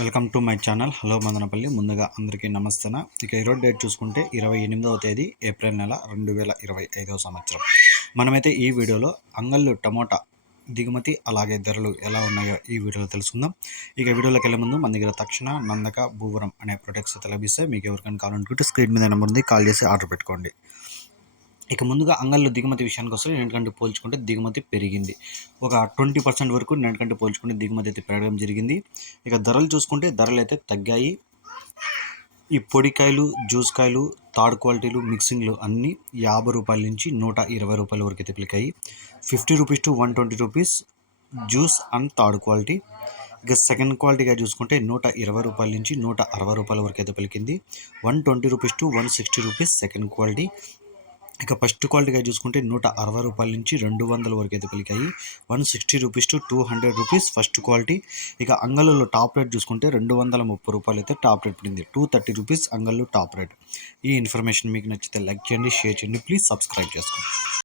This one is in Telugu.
Welcome to my channel. Hello Madanapalli. ముందుగా అందరికీ నమస్తేన. ఇక ఈరోజు డేట్ చూసుకుంటే ఇరవై ఎనిమిదవ తేదీ ఏప్రిల్ నెల రెండు వేల ఇరవై ఐదవ సంవత్సరం. మనమైతే ఈ వీడియోలో అంగళ్ళు టమోటా దిగుమతి అలాగే ధరలు ఎలా ఉన్నాయో ఈ వీడియోలో తెలుసుకుందాం. ఇక వీడియోలోకి వెళ్ళే ముందు మన దగ్గర తక్షణ నందక భూవరం అనే ప్రొడక్ట్స్ అయితే లభిస్తాయి మీకు ఎవరికైనా కావాలనుకుంటే స్క్రీన్ మీద నెంబర్ ఉంది కాల్ చేసి ఆర్డర్ పెట్టుకోండి. ఇక ముందుగా అంగళ్ళు దిగుమతి విషయానికి వస్తే నిన్నటికంటే పోల్చుకుంటే దిగుమతి పెరిగింది. ఒక ట్వంటీ పర్సెంట్ వరకు నిన్నటికంటే పోల్చుకుంటే దిగుమతి అయితే పెరగడం జరిగింది. ఇక ధరలు చూసుకుంటే ధరలు అయితే తగ్గాయి. ఈ పొడికాయలు జ్యూస్ కాయలు థర్డ్ క్వాలిటీలు మిక్సింగ్లు అన్నీ యాభై రూపాయల నుంచి నూట ఇరవై రూపాయల వరకు అయితే పిలికాయి. Fifty rupees to one twenty rupees juice and third quality. ఇక సెకండ్ క్వాలిటీగా చూసుకుంటే నూట ఇరవై రూపాయల నుంచి నూట అరవై రూపాయల వరకు అయితే పలికింది. One twenty rupees to one sixty rupees second quality. ఇక ఫస్ట్ క్వాలిటీగా చూసుకుంటే నూట అరవై రూపాయల నుంచి రెండు వందల వరకు అయితే పలికాయి one sixty rupees to two hundred rupees first quality. ఇక అంగళ్ళలో టాప్ రేట్ చూసుకుంటే రెండు వందల ముప్పై రూపాయలు అయితే టాప్ రేట్ పడింది. టూ థర్టీ రూపీస్ అంగళ్ళు టాప్ రేట్. ఈ ఇన్ఫర్మేషన్ మీకు నచ్చితే లైక్ చేయండి షేర్ చేయండి ప్లీజ్ సబ్స్క్రైబ్ చేసుకోండి.